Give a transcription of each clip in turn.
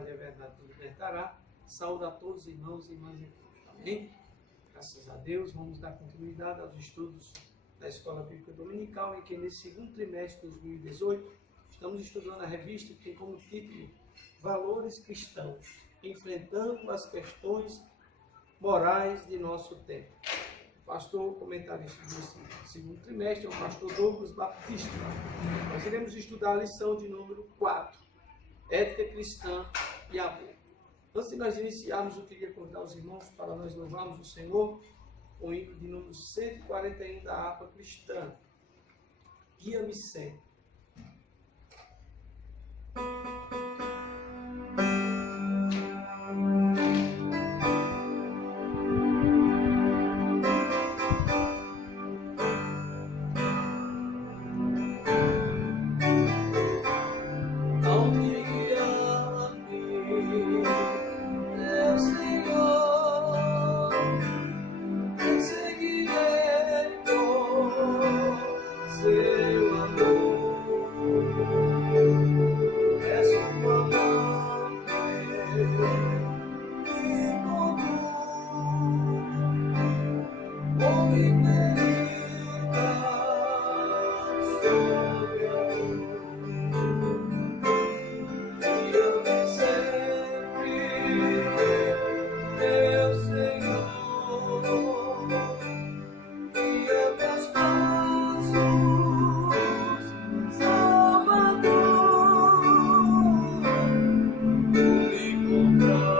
verdade, a verdade nos libertará. Saúde a todos os irmãos e irmãs em Cristo. Amém? Graças a Deus, vamos dar continuidade aos estudos da Escola Bíblica Dominical, em que nesse segundo trimestre de 2018, estamos estudando a revista que tem como título Valores Cristãos, enfrentando as questões morais de nosso tempo. O pastor comentarista desse segundo trimestre é o pastor Douglas Batista. Nós iremos estudar a lição de número 4, Ética Cristã e Amor. Antes de nós iniciarmos, eu queria convidar os irmãos para nós louvarmos o Senhor com o hino de número 141 da harpa cristã. Guia-me sempre. Salvador, me comprar.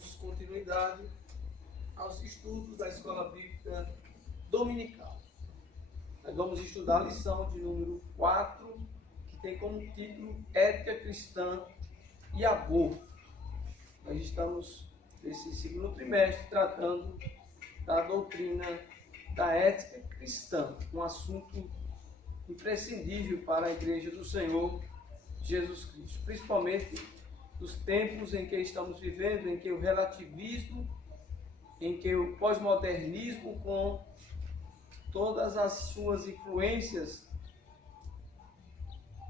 daremos continuidade aos estudos da Escola Bíblica Dominical. Nós vamos estudar a lição de número 4, que tem como título Ética Cristã e Aborto. Nós estamos nesse segundo trimestre tratando da doutrina da ética cristã, um assunto imprescindível para a Igreja do Senhor Jesus Cristo, principalmente nos tempos em que estamos vivendo, em que o relativismo, em que o pós-modernismo, com todas as suas influências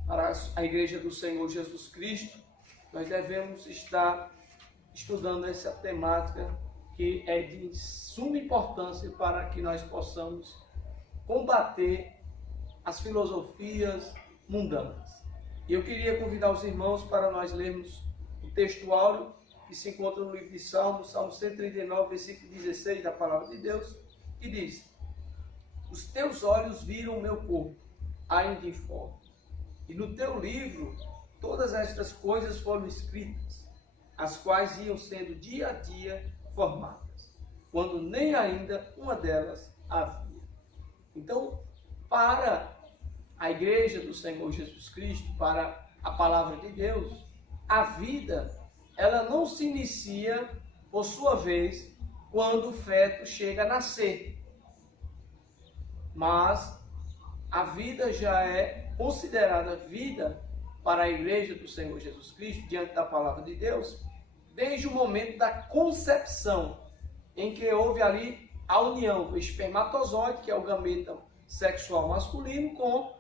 para a Igreja do Senhor Jesus Cristo, nós devemos estar estudando essa temática que é de suma importância para que nós possamos combater as filosofias mundanas. E eu queria convidar os irmãos para nós lermos o texto áureo que se encontra no livro de Salmos, Salmo 139, versículo 16 da palavra de Deus, que diz: os teus olhos viram o meu corpo, ainda informe, e no teu livro todas estas coisas foram escritas, as quais iam sendo dia a dia formadas, quando nem ainda uma delas havia. Então, para a Igreja do Senhor Jesus Cristo, para a palavra de Deus, a vida, ela não se inicia, por sua vez, quando o feto chega a nascer. Mas a vida já é considerada vida para a Igreja do Senhor Jesus Cristo, diante da palavra de Deus, desde o momento da concepção, em que houve ali a união do espermatozoide, que é o gameta sexual masculino, com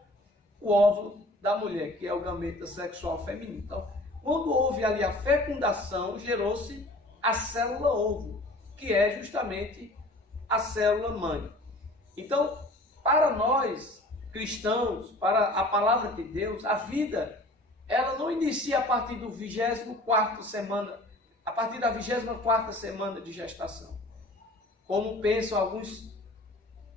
o óvulo da mulher, que é o gameta sexual feminino. Então, quando houve ali a fecundação, gerou-se a célula ovo, que é justamente a célula mãe. Então, para nós cristãos, para a palavra de Deus, a vida, ela não inicia a partir do 24ª semana, a partir da 24ª semana de gestação. Como pensam alguns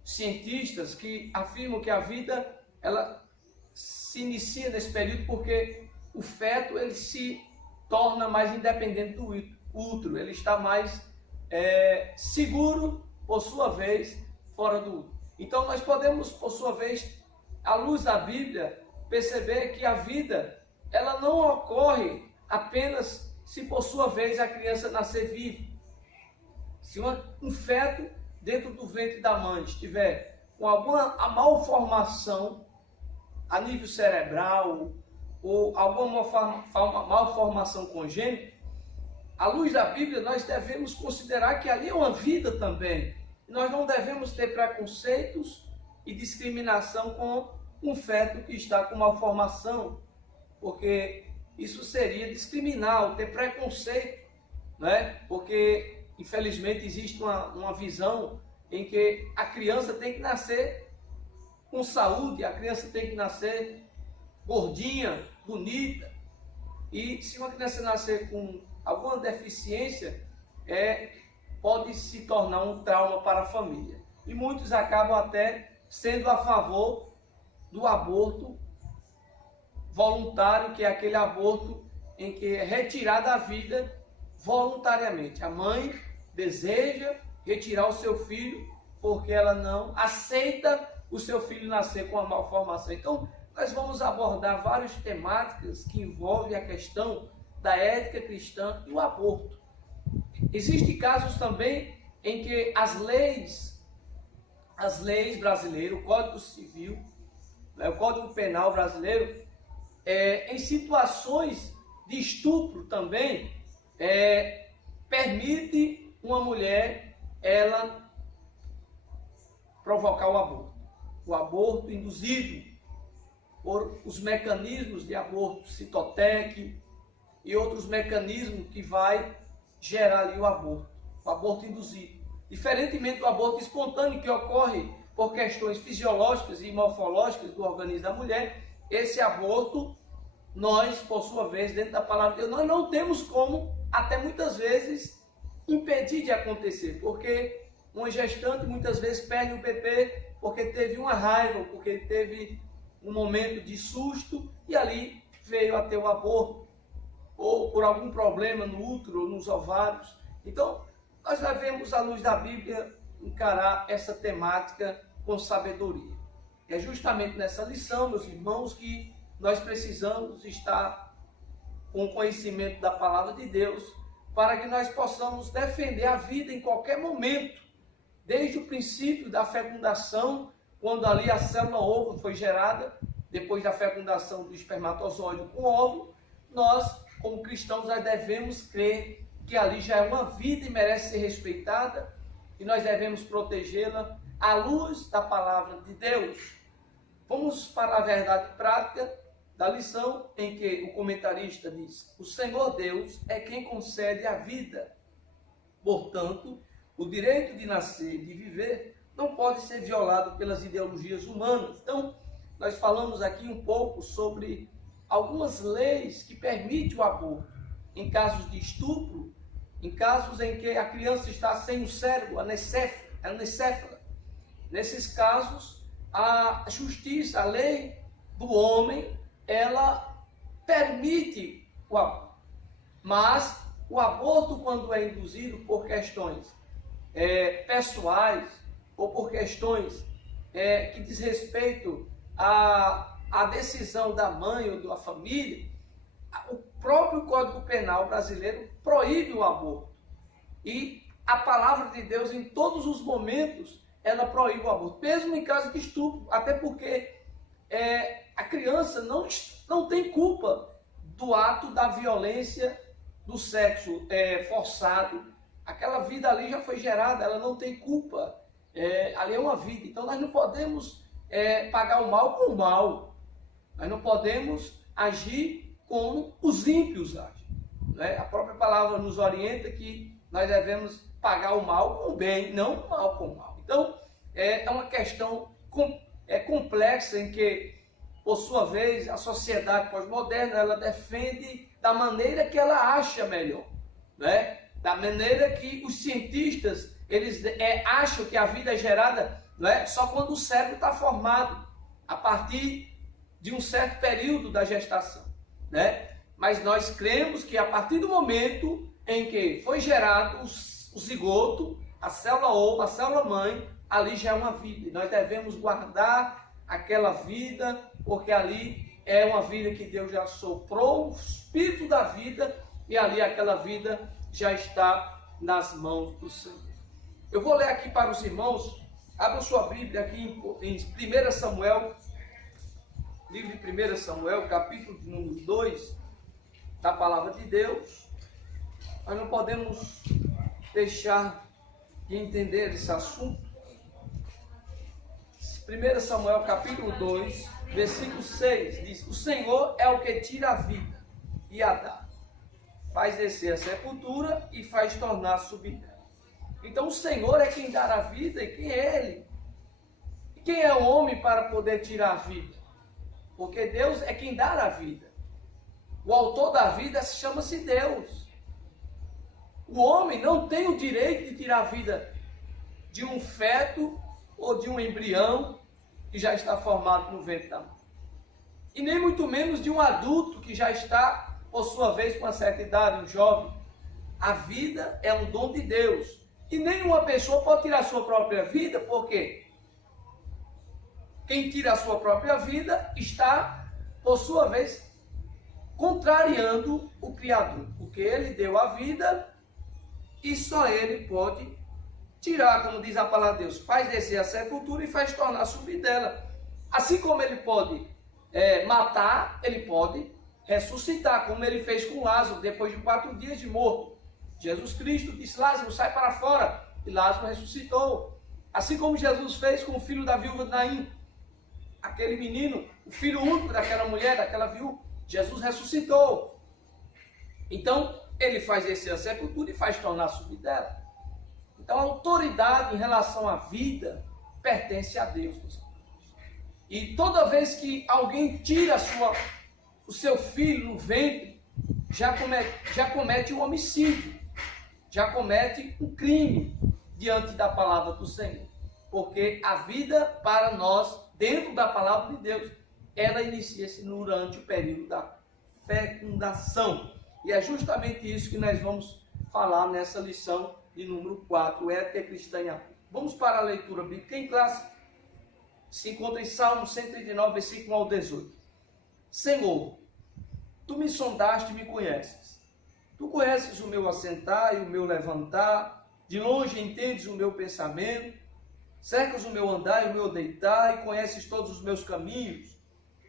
cientistas que afirmam que a vida, ela se inicia nesse período porque o feto, ele se torna mais independente do útero, ele está mais seguro, por sua vez, fora do útero. Então nós podemos, por sua vez, à luz da Bíblia, perceber que a vida, ela não ocorre apenas se por sua vez a criança nascer viva. Se um feto dentro do ventre da mãe estiver com alguma malformação a nível cerebral ou alguma malformação congênita, à luz da Bíblia nós devemos considerar que ali é uma vida também. Nós não devemos ter preconceitos e discriminação com um feto que está com malformação, porque isso seria discriminar ou ter preconceito, né? Porque infelizmente existe uma visão em que a criança tem que nascer com saúde, a criança tem que nascer gordinha, bonita, e se uma criança nascer com alguma deficiência, pode se tornar um trauma para a família. E muitos acabam até sendo a favor do aborto voluntário, que é aquele aborto em que é retirada a vida voluntariamente. A mãe deseja retirar o seu filho porque ela não aceita o seu filho nascer com uma malformação. Então, nós vamos abordar várias temáticas que envolvem a questão da ética cristã e o aborto. Existem casos também em que as leis brasileiras, o Código Civil, o Código Penal brasileiro, em situações de estupro também, permite uma mulher, ela provocar o aborto induzido por os mecanismos de aborto Citotec e outros mecanismos que vai gerar ali o aborto induzido. Diferentemente do aborto espontâneo, que ocorre por questões fisiológicas e morfológicas do organismo da mulher, esse aborto, nós, por sua vez, dentro da palavra de Deus, nós não temos como, até muitas vezes, impedir de acontecer, porque uma gestante muitas vezes perde o bebê porque teve uma raiva, porque teve um momento de susto e ali veio a ter o aborto, ou por algum problema no útero ou nos ovários. Então, nós devemos, à luz da Bíblia, encarar essa temática com sabedoria. É justamente nessa lição, meus irmãos, que nós precisamos estar com o conhecimento da palavra de Deus, para que nós possamos defender a vida em qualquer momento, desde o princípio da fecundação, quando ali a célula ovo foi gerada, depois da fecundação do espermatozoide com o óvulo, nós, como cristãos, nós devemos crer que ali já é uma vida e merece ser respeitada, e nós devemos protegê-la à luz da palavra de Deus. Vamos para a verdade prática da lição, em que o comentarista diz: o Senhor Deus é quem concede a vida. Portanto, o direito de nascer e de viver não pode ser violado pelas ideologias humanas. Então, nós falamos aqui um pouco sobre algumas leis que permitem o aborto, em casos de estupro, em casos em que a criança está sem o cérebro, anencéfala. Nesses casos, a justiça, a lei do homem, ela permite o aborto. Mas o aborto, quando é induzido por questões pessoais ou por questões que diz respeito à decisão da mãe ou da família, o próprio Código Penal brasileiro proíbe o aborto. E a palavra de Deus, em todos os momentos, ela proíbe o aborto, mesmo em caso de estupro, até porque a criança não tem culpa do ato da violência, do sexo forçado. Aquela vida ali já foi gerada, ela não tem culpa. Ali é uma vida. Então nós não podemos pagar o mal com o mal. Nós não podemos agir como os ímpios agem. Né? A própria palavra nos orienta que nós devemos pagar o mal com o bem, não o mal com o mal. Então, é uma questão complexa em que, por sua vez, a sociedade pós-moderna, ela defende da maneira que ela acha melhor, né? Da maneira que os cientistas, eles acham que a vida é gerada, né, só quando o cérebro está formado, a partir de um certo período da gestação, né? Mas nós cremos que a partir do momento em que foi gerado o zigoto, a célula ovo, a célula mãe, ali já é uma vida. E nós devemos guardar aquela vida, porque ali é uma vida que Deus já soprou o espírito da vida, e ali aquela vida já está nas mãos do Senhor. Eu vou ler aqui para os irmãos, abra sua Bíblia aqui em 1 Samuel, livro de 1 Samuel, capítulo número 2, da palavra de Deus. Nós não podemos deixar de entender esse assunto. 1 Samuel capítulo 2, versículo 6, diz: o Senhor é o que tira a vida e a dá, faz descer a sepultura e faz tornar a subir. Então o Senhor é quem dá a vida, e quem é Ele? E quem é o homem para poder tirar a vida? Porque Deus é quem dá a vida. O autor da vida chama-se Deus. O homem não tem o direito de tirar a vida de um feto ou de um embrião que já está formado no ventre da mãe. E nem muito menos de um adulto que já está, por sua vez, com uma certa idade, um jovem. A vida é um dom de Deus. E nenhuma pessoa pode tirar a sua própria vida, porque quem tira a sua própria vida está, por sua vez, contrariando o Criador. Porque Ele deu a vida e só Ele pode tirar, como diz a palavra de Deus, faz descer a sepultura e faz tornar subir dela. Assim como Ele pode matar, Ele pode ressuscitar, como Ele fez com Lázaro, depois de 4 dias de morto. Jesus Cristo disse: Lázaro, sai para fora, e Lázaro ressuscitou. Assim como Jesus fez com o filho da viúva de Naim, aquele menino, o filho único daquela mulher, daquela viúva, Jesus ressuscitou. Então, Ele faz descer a sepultura e faz tornar subir dela. Então, a autoridade em relação à vida pertence a Deus. E toda vez que alguém tira o seu filho no ventre, já comete um homicídio, já comete um crime diante da palavra do Senhor. Porque a vida para nós, dentro da palavra de Deus, ela inicia-se durante o período da fecundação. E é justamente isso que nós vamos falar nessa lição de número 4, ética cristã em aplicação. Vamos para a leitura bíblica em classe. Se encontra em Salmo 139, versículo 1 ao 18. Senhor, tu me sondaste e me conheces. Tu conheces o meu assentar e o meu levantar. De longe entendes o meu pensamento. Cercas o meu andar e o meu deitar, e conheces todos os meus caminhos.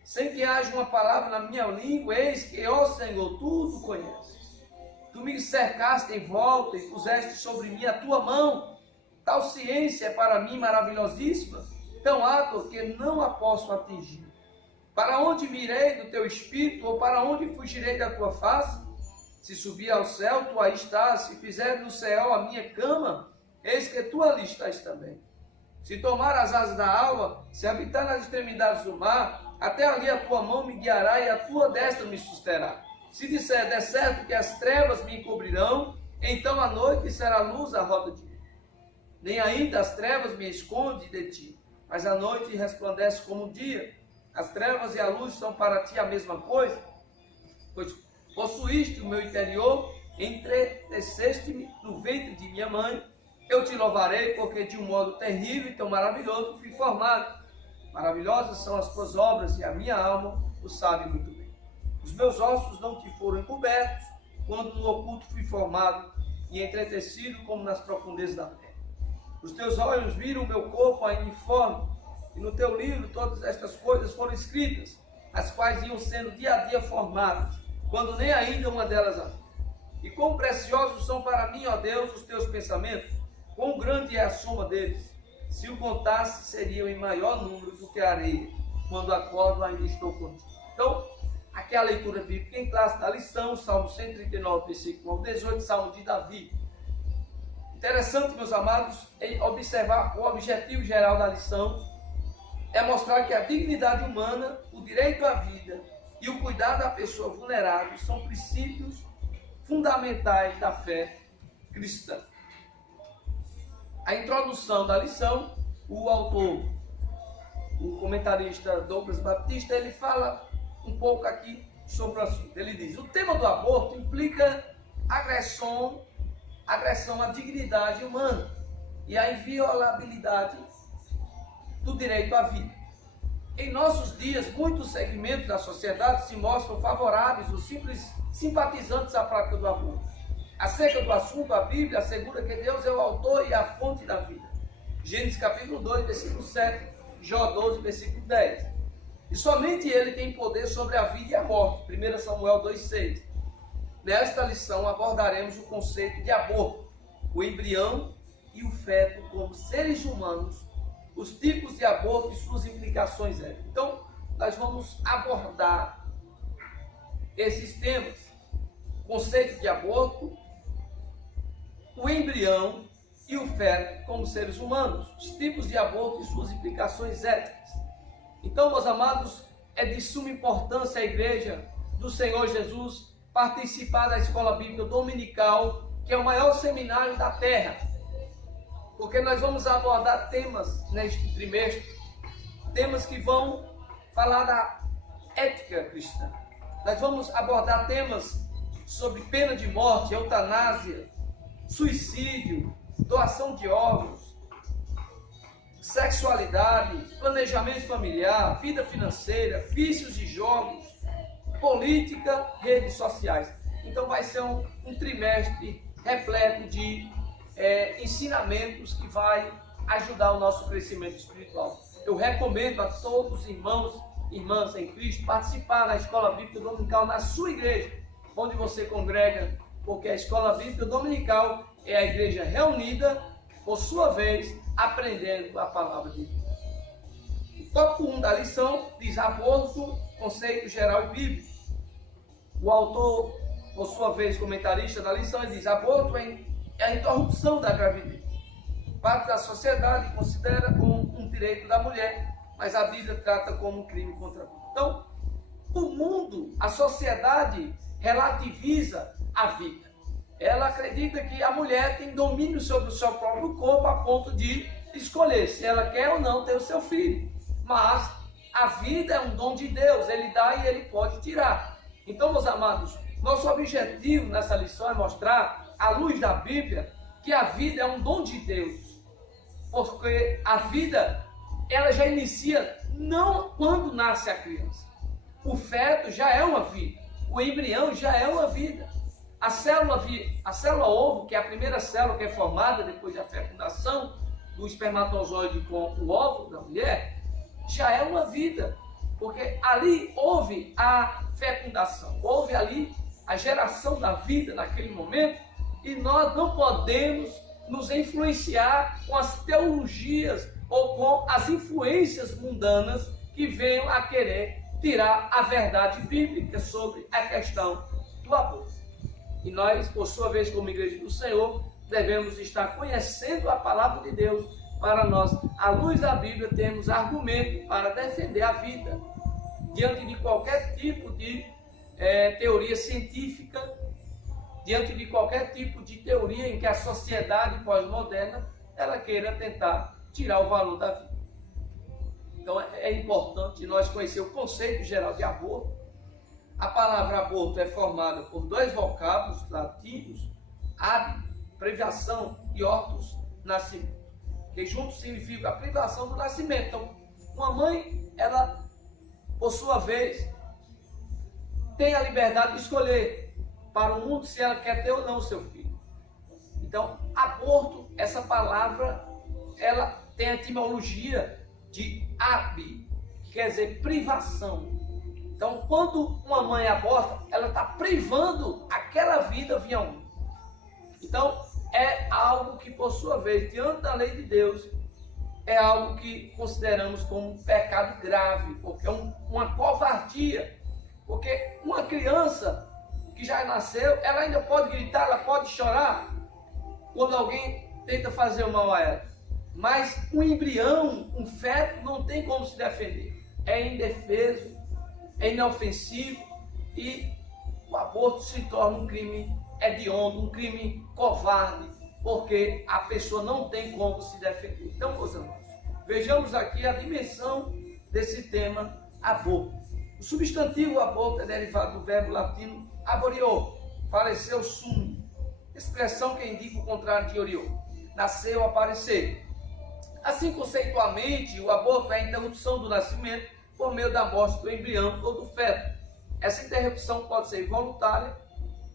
Sem que haja uma palavra na minha língua, eis que, ó Senhor, tudo conheces. Tu me cercaste em volta e puseste sobre mim a tua mão. Tal ciência é para mim maravilhosíssima, tão alta que não a posso atingir. Para onde mirei do teu espírito, ou para onde fugirei da tua face? Se subir ao céu, tu aí estás. Se fizer no céu a minha cama, eis que tu ali estás também. Se tomar as asas da alva, se habitar nas extremidades do mar, até ali a tua mão me guiará e a tua destra me susterá. Se disser, é certo que as trevas me encobrirão, então a noite será luz à roda de mim. Nem ainda as trevas me escondem de ti, mas a noite resplandece como o dia. As trevas e a luz são para ti a mesma coisa, pois possuíste o meu interior, entreteceste-me no ventre de minha mãe. Eu te louvarei, porque de um modo terrível e tão maravilhoso fui formado. Maravilhosas são as tuas obras, e a minha alma o sabe muito bem. Os meus ossos não te foram encobertos, quando no oculto fui formado e entretecido como nas profundezas da terra. Os teus olhos viram o meu corpo ainda informe, e no teu livro todas estas coisas foram escritas, as quais iam sendo dia a dia formadas, quando nem ainda uma delas havia. E quão preciosos são para mim, ó Deus, os teus pensamentos, quão grande é a soma deles. Se o contasse, seriam em maior número do que a areia. Quando acordo, ainda estou contigo. Então, aqui é a leitura bíblica em classe da lição, Salmo 139, versículo 18, Salmo de Davi. Interessante, meus amados, observar o objetivo geral da lição é mostrar que a dignidade humana, o direito à vida e o cuidado da pessoa vulnerável são princípios fundamentais da fé cristã. A introdução da lição, o autor, o comentarista Douglas Batista, ele fala um pouco aqui sobre o assunto. Ele diz: o tema do aborto implica agressão à dignidade humana e à inviolabilidade do direito à vida. Em nossos dias, muitos segmentos da sociedade se mostram favoráveis ou simples simpatizantes à prática do aborto. Acerca do assunto, a Bíblia assegura que Deus é o autor e a fonte da vida. Gênesis capítulo 2, versículo 7, Jó 12, versículo 10. E somente Ele tem poder sobre a vida e a morte. 1 Samuel 2, 6. Nesta lição abordaremos o conceito de aborto, o embrião e o feto como seres humanos, os tipos de aborto e suas implicações éticas. Então, nós vamos abordar esses temas: conceito de aborto, o embrião e o feto como seres humanos, os tipos de aborto e suas implicações éticas. Então, meus amados, é de suma importância a igreja do Senhor Jesus participar da escola bíblica dominical, que é o maior seminário da terra, porque nós vamos abordar temas neste trimestre, temas que vão falar da ética cristã. Nós vamos abordar temas sobre pena de morte, eutanásia, suicídio, doação de órgãos, sexualidade, planejamento familiar, vida financeira, vícios de jogos, política, redes sociais. Então vai ser um trimestre repleto de ensinamentos que vai ajudar o nosso crescimento espiritual. Eu recomendo a todos os irmãos e irmãs em Cristo participar da escola bíblica dominical na sua igreja, onde você congrega, porque a escola bíblica dominical é a igreja reunida, por sua vez, aprendendo a palavra de Deus. O tópico 1 da lição diz aborto, conceito geral e bíblico. O autor, por sua vez, comentarista da lição, ele diz: aborto é a interrupção da gravidez. Parte da sociedade considera como um direito da mulher, mas a Bíblia trata como um crime contra a vida. Então, o mundo, a sociedade relativiza a vida. Ela acredita que a mulher tem domínio sobre o seu próprio corpo a ponto de escolher se ela quer ou não ter o seu filho. Mas a vida é um dom de Deus, Ele dá e Ele pode tirar. Então, meus amados, nosso objetivo nessa lição é mostrar à luz da Bíblia, que a vida é um dom de Deus. Porque a vida, ela já inicia não quando nasce a criança. O feto já é uma vida. O embrião já é uma vida. A célula ovo, que é a primeira célula que é formada depois da fecundação do espermatozoide com o óvulo da mulher, já é uma vida. Porque ali houve a fecundação, houve ali a geração da vida naquele momento, e nós não podemos nos influenciar com as teologias ou com as influências mundanas que venham a querer tirar a verdade bíblica sobre a questão do aborto. E nós, por sua vez, como Igreja do Senhor, devemos estar conhecendo a palavra de Deus para nós, à luz da Bíblia, termos argumento para defender a vida diante de qualquer tipo de teoria científica, diante de qualquer tipo de teoria em que a sociedade pós-moderna ela queira tentar tirar o valor da vida. Então é importante nós conhecer o conceito geral de aborto. A palavra aborto é formada por dois vocábulos latinos, ab, privação, e ortus, nascimento, que juntos significa a privação do nascimento. Então, uma mãe, ela, por sua vez, tem a liberdade de escolher para o mundo se ela quer ter ou não o seu filho. Então, aborto, essa palavra, ela tem a etimologia de ab, que quer dizer privação. Então, quando uma mãe aborta, ela está privando aquela vida via um. Então, é algo que, por sua vez, diante da lei de Deus, é algo que consideramos como um pecado grave, porque é uma covardia. Porque uma criança que já nasceu, ela ainda pode gritar, ela pode chorar quando alguém tenta fazer o mal a ela. Mas um embrião, um feto, não tem como se defender. É indefeso, é inofensivo, e o aborto se torna um crime hediondo, um crime covarde, porque a pessoa não tem como se defender. Então, meus irmãos, vejamos aqui a dimensão desse tema aborto. O substantivo aborto é derivado do verbo latino aborior, faleceu sum, expressão que indica o contrário de orior, nasceu, aparecer. Assim, conceitualmente, o aborto é a interrupção do nascimento por meio da morte do embrião ou do feto. Essa interrupção pode ser involuntária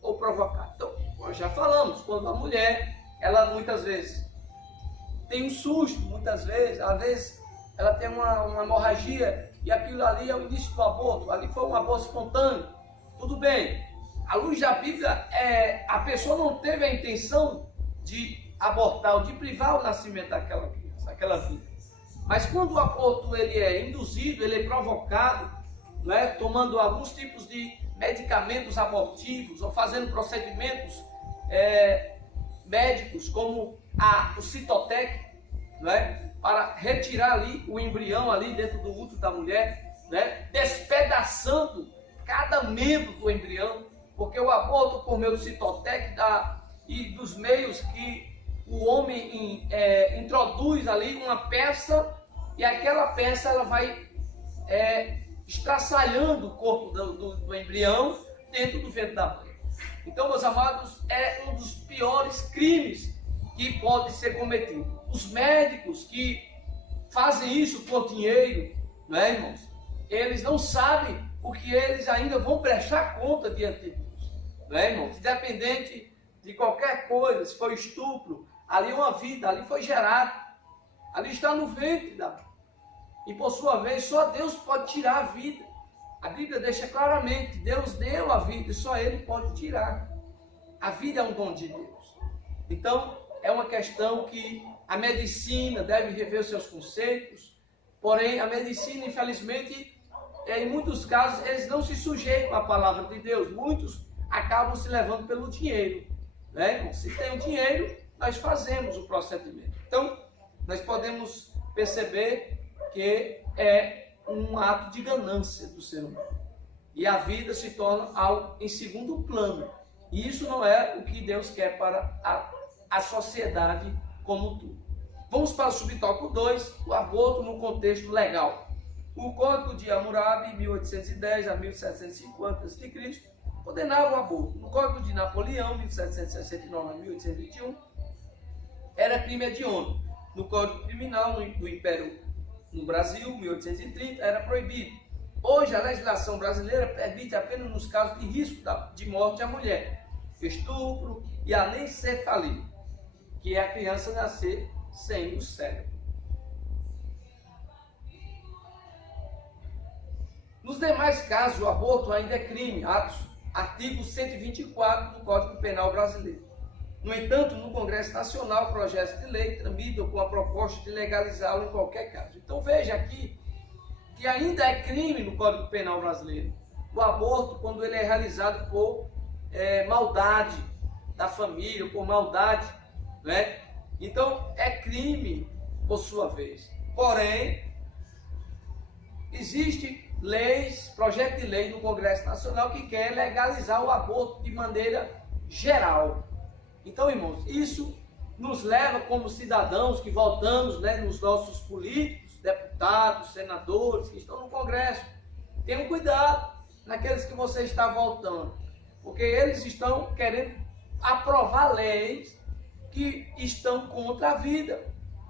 ou provocada. Então, nós já falamos, quando a mulher, ela muitas vezes tem um susto, muitas vezes, às vezes ela tem uma hemorragia, e aquilo ali é o início do aborto, ali foi um aborto espontâneo, tudo bem. À luz da Bíblia, a pessoa não teve a intenção de abortar ou de privar o nascimento daquela criança, daquela vida. Mas quando o aborto ele é induzido, ele é provocado, não é? Tomando alguns tipos de medicamentos abortivos ou fazendo procedimentos médicos como o Cytotec, não é? Para retirar ali o embrião ali dentro do útero da mulher, né? Despedaçando cada membro do embrião, porque o aborto por meio do Cytotec e dos meios que o homem introduz ali uma peça, e aquela peça ela vai estraçalhando o corpo do embrião dentro do ventre da mãe. Então, meus amados, é um dos piores crimes que pode ser cometido. Os médicos que fazem isso por dinheiro, não é, irmãos? Eles não sabem o que eles ainda vão prestar conta diante de Deus, não é, irmãos? Independente de qualquer coisa, se foi estupro, ali é uma vida, ali foi gerado, ali está no ventre da mãe. E por sua vez, só Deus pode tirar a vida. A Bíblia deixa claramente, Deus deu a vida e só Ele pode tirar. A vida é um dom de Deus. Então, é uma questão que a medicina deve rever os seus conceitos, porém a medicina, infelizmente, em muitos casos, eles não se sujeitam à palavra de Deus. Muitos acabam se levando pelo dinheiro, né? Se tem o dinheiro, nós fazemos o procedimento. Então, nós podemos perceber que é um ato de ganância do ser humano. E a vida se torna algo em segundo plano. E isso não é o que Deus quer para a sociedade como um todo. Vamos para o subtópico 2, o aborto no contexto legal. O Código de Hammurabi, 1810 a 1750 a.C., condenava o aborto. No Código de Napoleão, 1769 a 1821, era crime hediondo. No Código Criminal do Império no Brasil, 1830, era proibido. Hoje, a legislação brasileira permite apenas nos casos de risco de morte à mulher, estupro e anencefalia, que é a criança nascer sem o cérebro. Nos demais casos, o aborto ainda é crime, artigo 124 do Código Penal brasileiro. No entanto, no Congresso Nacional, projetos de lei tramitam com a proposta de legalizá-lo em qualquer caso. Então veja aqui que ainda é crime no Código Penal brasileiro o aborto quando ele é realizado por maldade da família, por maldade, né? Então é crime por sua vez. Porém, existe leis, projeto de lei no Congresso Nacional que quer legalizar o aborto de maneira geral. Então, irmãos, isso nos leva como cidadãos que votamos, né, nos nossos políticos, deputados, senadores que estão no Congresso. Tenham cuidado naqueles que você está votando, porque eles estão querendo aprovar leis que estão contra a vida,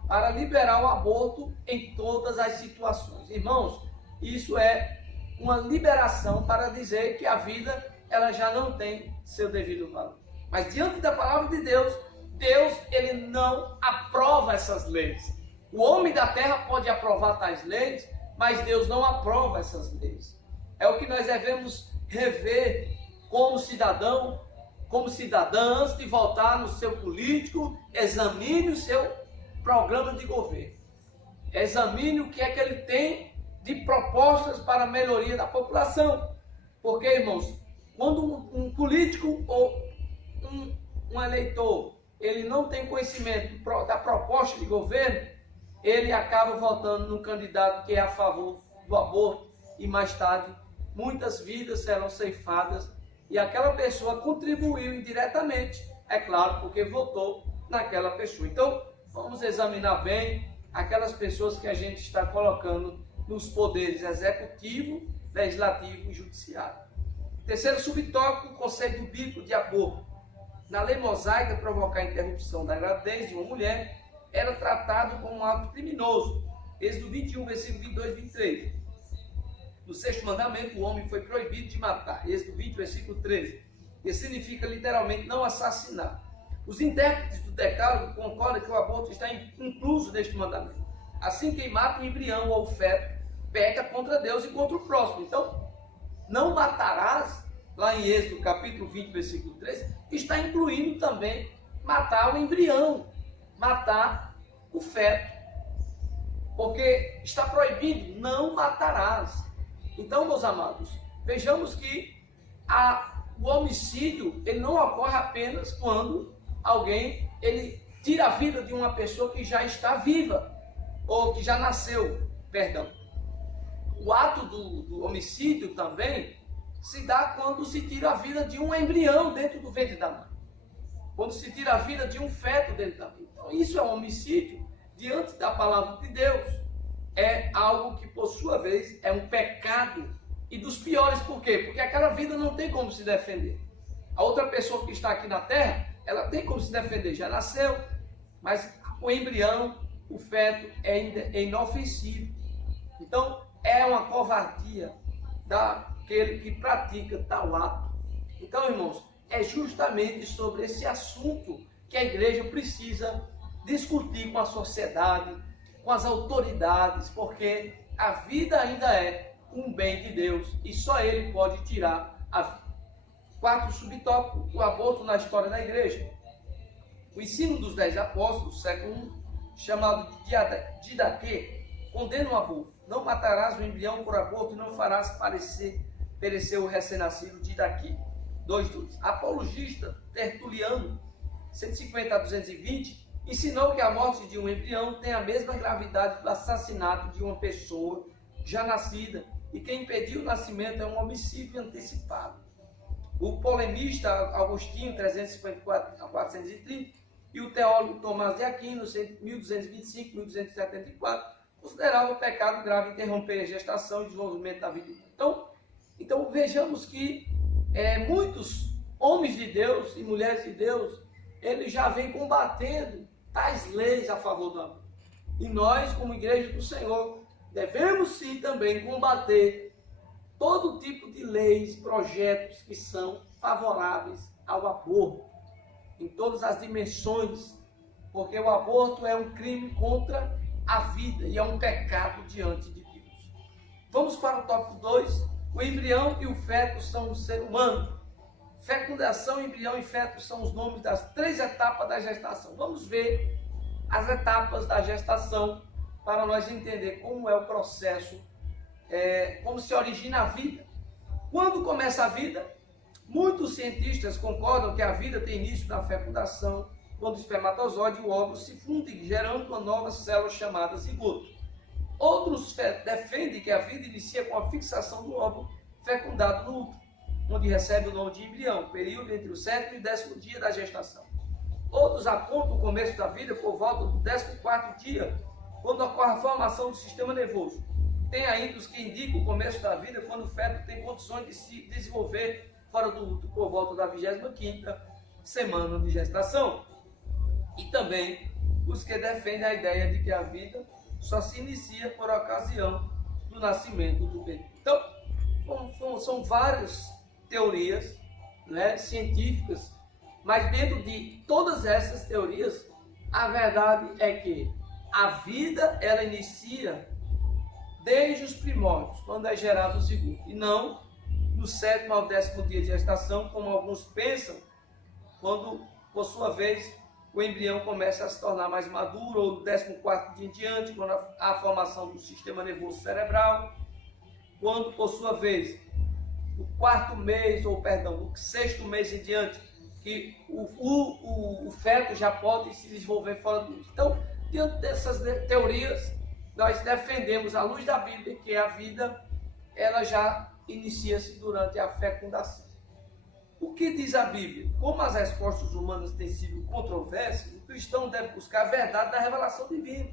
para liberar o aborto em todas as situações. Irmãos, isso é uma liberação para dizer que a vida ela já não tem seu devido valor. Mas diante da palavra de Deus, ele não aprova essas leis. O homem da terra pode aprovar tais leis, mas Deus não aprova essas leis. É o que nós devemos rever como cidadão, como cidadã, antes de votar no seu político, examine o seu programa de governo. Examine o que é que ele tem de propostas para a melhoria da população. Porque, irmãos, quando um político ou um eleitor, ele não tem conhecimento da proposta de governo, ele acaba votando no candidato que é a favor do aborto e mais tarde muitas vidas serão ceifadas e aquela pessoa contribuiu indiretamente, é claro, porque votou naquela pessoa. Então, vamos examinar bem aquelas pessoas que a gente está colocando nos poderes executivo, legislativo e judiciário. Terceiro subtópico, o conceito bíblico de aborto. Na lei mosaica, provocar a interrupção da gravidez de uma mulher era tratado como um ato criminoso. Êxodo 21, versículo 22 e 23. No sexto mandamento, o homem foi proibido de matar. Êxodo 20, versículo 13. Que significa literalmente não assassinar. Os intérpretes do decálogo concordam que o aborto está incluso neste mandamento. Assim, quem mata o embrião ou o feto peca contra Deus e contra o próximo. Então, não matarás, lá em Êxodo capítulo 20, versículo 13, está incluindo também matar o embrião, matar o feto. Porque está proibido, não matarás. Então, meus amados, vejamos que o homicídio, ele não ocorre apenas quando alguém, ele tira a vida de uma pessoa que já está viva, ou que já nasceu, perdão. O ato do homicídio também se dá quando se tira a vida de um embrião dentro do ventre da mãe. Quando se tira a vida de um feto dentro da mãe. Então, isso é um homicídio diante da palavra de Deus. É algo que, por sua vez, é um pecado. E dos piores, por quê? Porque aquela vida não tem como se defender. A outra pessoa que está aqui na terra, ela tem como se defender, já nasceu. Mas o embrião, o feto, é inofensivo. Então, é uma covardia daquele que pratica tal ato. Então, irmãos, é justamente sobre esse assunto que a igreja precisa discutir com a sociedade, com as autoridades, porque a vida ainda é um bem de Deus e só Ele pode tirar a vida. Quarto subtópico, o aborto na história da igreja. O ensino dos 10 apóstolos, século I, chamado de Didaquê, condena o aborto. Não matarás o embrião por aborto e não farás perecer o recém-nascido, Didaquê. 2:2. Apologista Tertuliano, 150 a 220, ensinou que a morte de um embrião tem a mesma gravidade do assassinato de uma pessoa já nascida e que impedir o nascimento é um homicídio antecipado. O polemista Agostinho, 354 a 430, e o teólogo Tomás de Aquino, 1225-1274, considerava o pecado grave interromper a gestação e desenvolvimento da vida. Então vejamos que muitos homens de Deus e mulheres de Deus, eles já vêm combatendo tais leis a favor da vida. E nós, como igreja do Senhor, devemos sim também combater todo tipo de leis, projetos que são favoráveis ao aborto, em todas as dimensões, porque o aborto é um crime contra a vida e é um pecado diante de Deus. Vamos para o tópico 2. O embrião e o feto são um ser humano. Fecundação, embrião e feto são os nomes das 3 etapas da gestação. Vamos ver as etapas da gestação para nós entender como é o processo, como se origina a vida. Quando começa a vida? Muitos cientistas concordam que a vida tem início na fecundação, quando o espermatozoide e o óvulo se fundem, gerando uma nova célula chamada zigoto. Outros defendem que a vida inicia com a fixação do óvulo fecundado no útero, onde recebe o nome de embrião, período entre o 7º e 10º dia da gestação. Outros apontam o começo da vida por volta do 14º dia, quando ocorre a formação do sistema nervoso. Tem ainda os que indicam o começo da vida quando o feto tem condições de se desenvolver fora do útero por volta da 25ª semana de gestação. E também os que defendem a ideia de que a vida só se inicia por ocasião do nascimento do bebê. Então, são várias teorias, né, científicas, mas dentro de todas essas teorias, a verdade é que a vida, ela inicia desde os primórdios, quando é gerado o zigoto, e não no 7º ao 10º dia de gestação, como alguns pensam, quando, por sua vez, o embrião começa a se tornar mais maduro, ou do 14º dia em diante, quando há a formação do sistema nervoso cerebral, quando, por sua vez, do 4º mês, ou perdão, do 6º mês em diante, que o feto já pode se desenvolver fora do útero. Então, diante dessas teorias, nós defendemos, à luz da Bíblia, que a vida, ela já inicia-se durante a fecundação. O que diz a Bíblia? Como as respostas humanas têm sido controversas, o cristão deve buscar a verdade da revelação divina.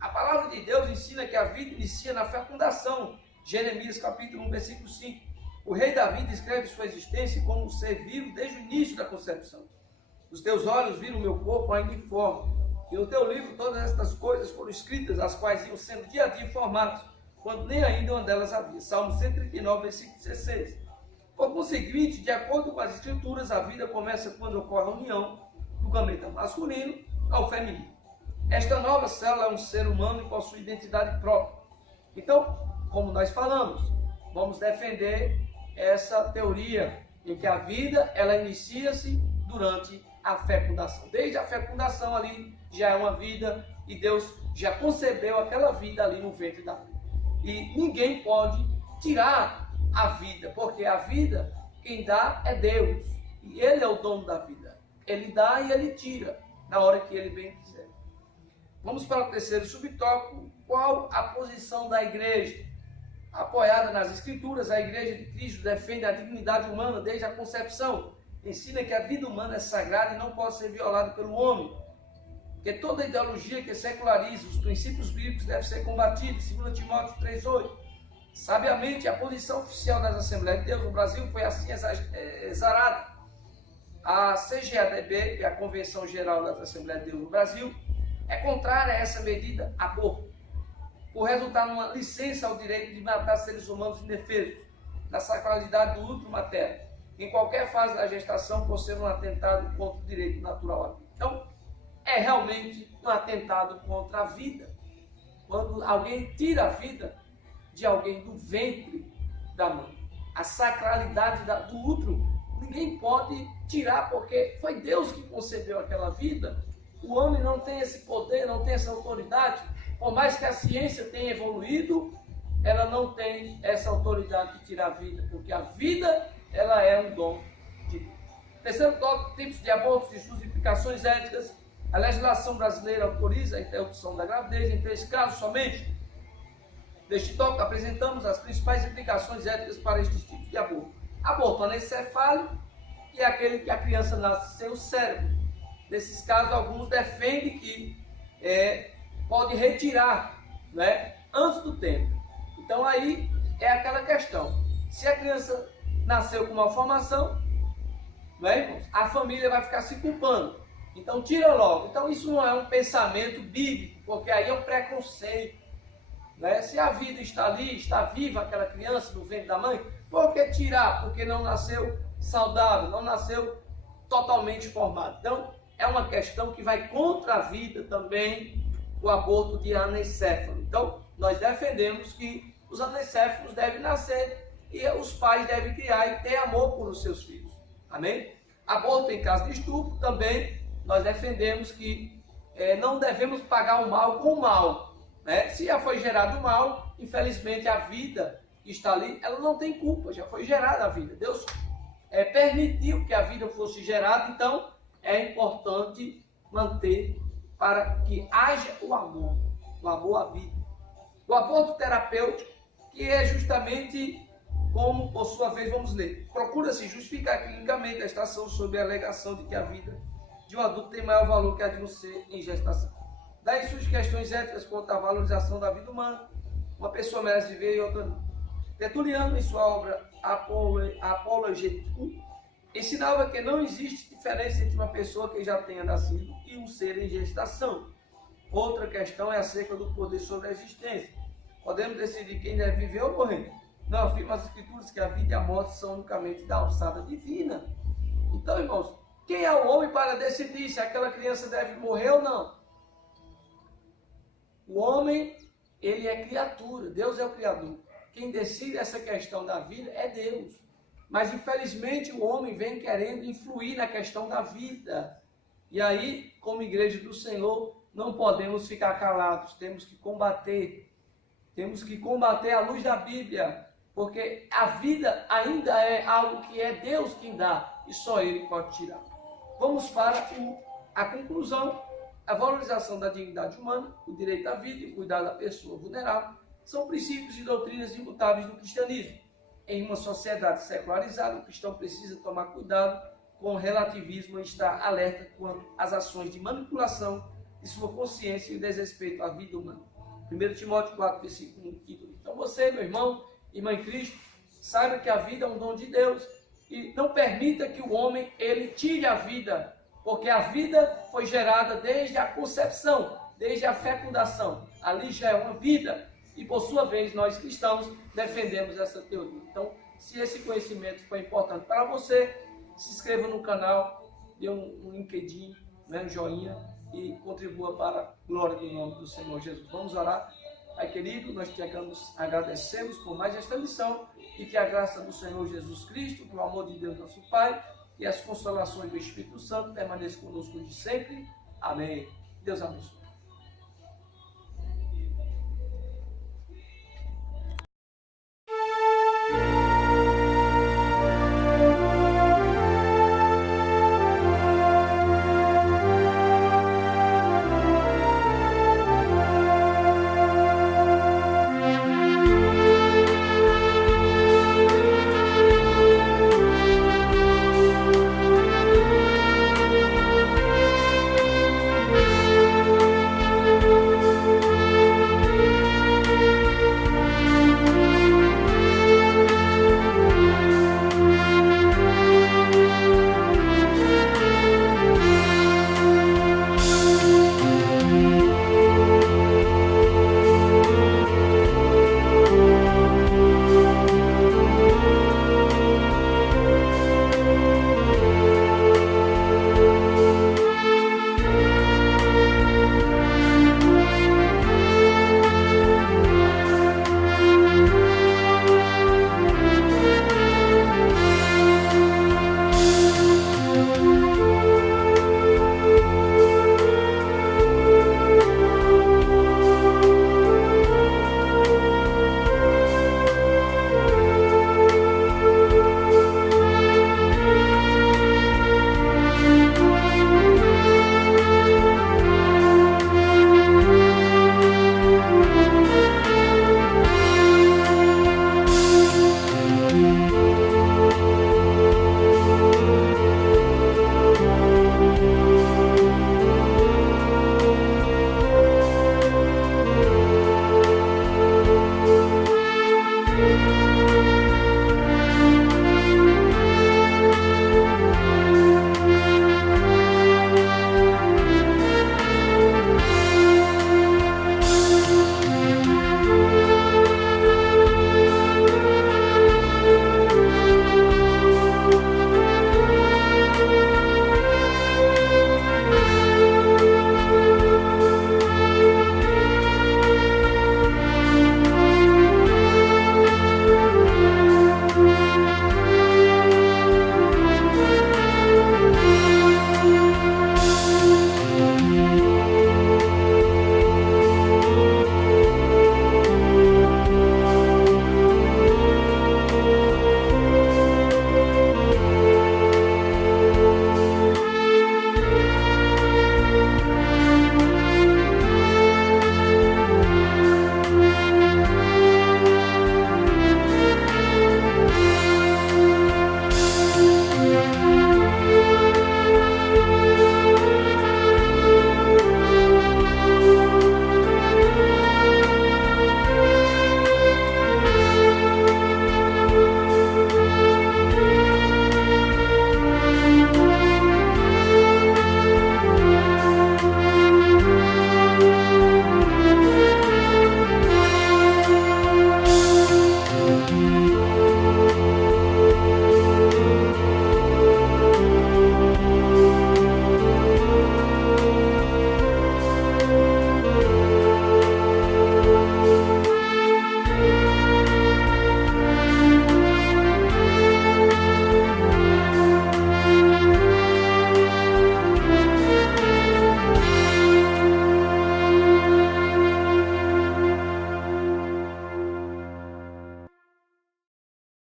A palavra de Deus ensina que a vida inicia na fecundação. Jeremias capítulo 1, versículo 5. O rei Davi descreve sua existência como um ser vivo desde o início da concepção. Os teus olhos viram o meu corpo ainda informe. E no teu livro todas estas coisas foram escritas, as quais iam sendo dia a dia formadas, quando nem ainda uma delas havia. Salmo 139, versículo 16. Por conseguinte, de acordo com as escrituras, a vida começa quando ocorre a união do gameta masculino ao feminino. Esta nova célula é um ser humano e possui identidade própria. Então, como nós falamos, vamos defender essa teoria em que a vida, ela inicia-se durante a fecundação. Desde a fecundação ali já é uma vida e Deus já concebeu aquela vida ali no ventre da mãe. E ninguém pode tirar a vida, porque a vida, quem dá é Deus. E Ele é o dono da vida. Ele dá e Ele tira, na hora que Ele bem quiser. Vamos para o terceiro subtópico. Qual a posição da igreja? Apoiada nas Escrituras, a Igreja de Cristo defende a dignidade humana desde a concepção. Ensina que a vida humana é sagrada e não pode ser violada pelo homem. Que toda ideologia que seculariza os princípios bíblicos deve ser combatida. 2 Timóteo 3,8. Sabiamente, a posição oficial das Assembleias de Deus no Brasil foi assim exarada. A CGADB, que é a Convenção Geral das Assembleias de Deus no Brasil, é contrária a essa medida aborto, por resultar numa licença ao direito de matar seres humanos indefesos, na sacralidade do útero materno, em qualquer fase da gestação, por ser um atentado contra o direito natural à vida. Então, é realmente um atentado contra a vida. Quando alguém tira a vida de alguém do ventre da mãe, a sacralidade do útero, ninguém pode tirar, porque foi Deus que concebeu aquela vida. O homem não tem esse poder, não tem essa autoridade. Por mais que a ciência tenha evoluído, ela não tem essa autoridade de tirar a vida, porque a vida, ela é um dom de Deus. Terceiro tópico, tipos de abortos e suas implicações éticas. A legislação brasileira autoriza a interrupção da gravidez em 3 casos somente. Neste tópico, apresentamos as principais implicações éticas para estes tipos de aborto. Aborto anencefálico, que é aquele que a criança nasce sem o cérebro. Nesses casos, alguns defendem que pode retirar, né, antes do tempo. Então aí é aquela questão. Se a criança nasceu com malformação, não é, irmãos? A família vai ficar se culpando. Então tira logo. Então isso não é um pensamento bíblico, porque aí é um preconceito. Né? Se a vida está ali, está viva aquela criança no ventre da mãe, por que tirar? Porque não nasceu saudável, não nasceu totalmente formado. Então é uma questão que vai contra a vida também, o aborto de anencéfalo. Então nós defendemos que os anencéfalos devem nascer e os pais devem criar e ter amor por os seus filhos. Amém? Aborto em caso de estupro também, nós defendemos que não devemos pagar o mal com o mal. Né? Se já foi gerado o mal, infelizmente a vida que está ali, ela não tem culpa, já foi gerada a vida. Deus permitiu que a vida fosse gerada, então é importante manter para que haja o amor à vida. O aborto terapêutico, que é justamente como, por sua vez, vamos ler. Procura-se justificar clinicamente a estação sob a alegação de que a vida de um adulto tem maior valor que a de um ser em gestação. Daí surgem questões éticas quanto à valorização da vida humana. Uma pessoa merece viver e outra não. Tertuliano, em sua obra Apologeticum, ensinava que não existe diferença entre uma pessoa que já tenha nascido e um ser em gestação. Outra questão é acerca do poder sobre a existência. Podemos decidir quem deve viver ou morrer. Não afirma as Escrituras que a vida e a morte são unicamente da alçada divina. Então, irmãos, quem é o homem para decidir se aquela criança deve morrer ou não? O homem, ele é criatura, Deus é o Criador. Quem decide essa questão da vida é Deus. Mas, infelizmente, o homem vem querendo influir na questão da vida. E aí, como igreja do Senhor, não podemos ficar calados, temos que combater à luz da Bíblia, porque a vida ainda é algo que é Deus quem dá e só Ele pode tirar. Vamos para a conclusão. A valorização da dignidade humana, o direito à vida e o cuidado da pessoa vulnerável são princípios e doutrinas imutáveis do cristianismo. Em uma sociedade secularizada, o cristão precisa tomar cuidado com o relativismo e estar alerta quanto às ações de manipulação de sua consciência e desrespeito à vida humana. 1 Timóteo 4, versículo 1 e 2. Então você, meu irmão, irmã em Cristo, saiba que a vida é um dom de Deus e não permita que o homem ele tire a vida, porque a vida foi gerada desde a concepção, desde a fecundação. Ali já é uma vida e, por sua vez, nós cristãos defendemos essa teoria. Então, se esse conhecimento foi importante para você, se inscreva no canal, dê um LinkedIn, um joinha e contribua para a glória do nome do Senhor Jesus. Vamos orar. Pai querido, nós te agradecemos por mais esta lição e que a graça do Senhor Jesus Cristo, que o amor de Deus nosso Pai e as consolações do Espírito Santo permaneçam conosco de sempre. Amém. Deus abençoe.